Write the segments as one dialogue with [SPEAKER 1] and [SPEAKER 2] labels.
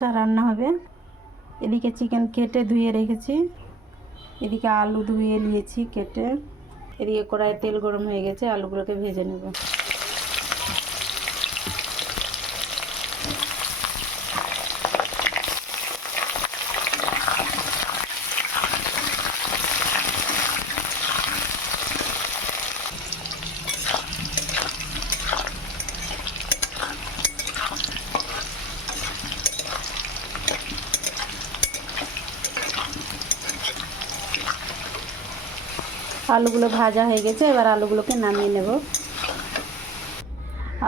[SPEAKER 1] রান্না হবে। এদিকে চিকেন কেটে ধুয়ে রেখেছি। এদিকে আলু ধুয়ে নিয়েছি কেটে। এদিকে কড়াই তেল গরম হয়ে গেছে, আলুগুলোকে ভেজে নেব। আলুগুলো ভাজা হয়ে গেছে, এবার আলুগুলোকে নামিয়ে নেব।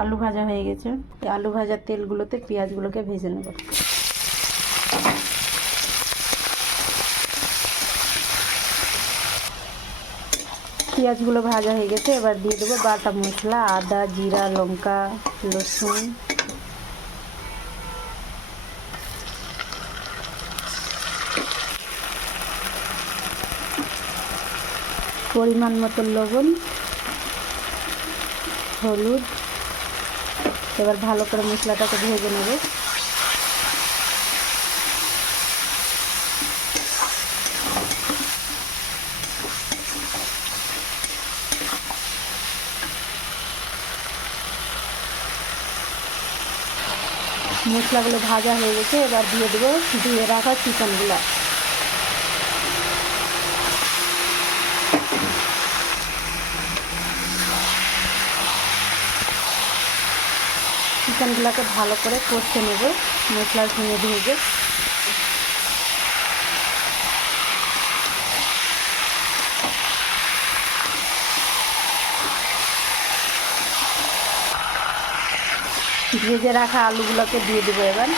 [SPEAKER 1] আলু ভাজা হয়ে গেছে। আলু ভাজার তেলগুলোতে পেঁয়াজগুলোকে ভেজে নেব। পেঁয়াজগুলো ভাজা হয়ে গেছে, এবার দিয়ে দেবো বাটা মশলা, আদা, জিরা, লঙ্কা, রসুন। পরিমাণ মতো লবণ, হলুদ। এবার ভালো করে মশলাটাকে ভেজে নেব। মশলাগুলো ভাজা হয়ে গেছে, এবার দিয়ে দেবো ধুয়ে রাখা চিকেনগুলো। চিকেনগুলোকে ভালো করে কষতে নেব। মশলার ভেঙে ভেঙে ভেজে রাখা আলুগুলোকে দিয়ে দেবো এবার।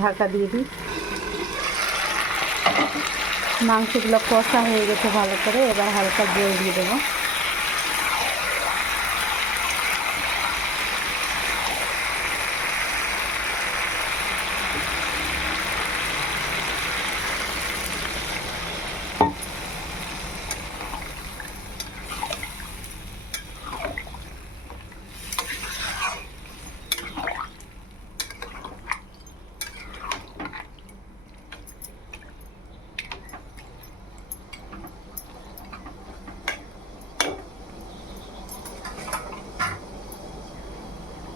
[SPEAKER 1] ঢাকা দিয়ে দিই। মাংসগুলো কষা হয়ে গেছে ভালো করে এবার হালকা জল দিয়ে দেবো।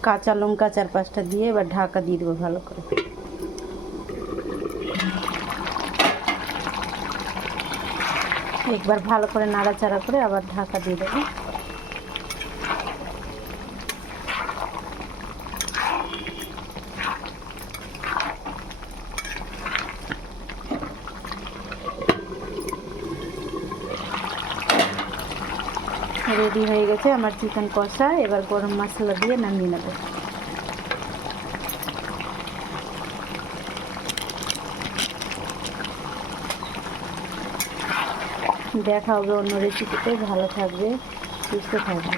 [SPEAKER 1] কাঁচা লঙ্কা চার পাঁচটা দিয়ে এবার ঢাকা দিয়ে দেবো ভালো করে। একবার ভালো করে নাড়াচাড়া করে আবার ঢাকা দিয়ে দেবো। রেডি হয়ে গেছে আমার চিকেন কষা। এবার গরম মশলা দিয়ে নামিয়ে নেব। দেখা হবে অন্য রেসিপিতে ভালো থাকবে, সুস্থ থাকবে।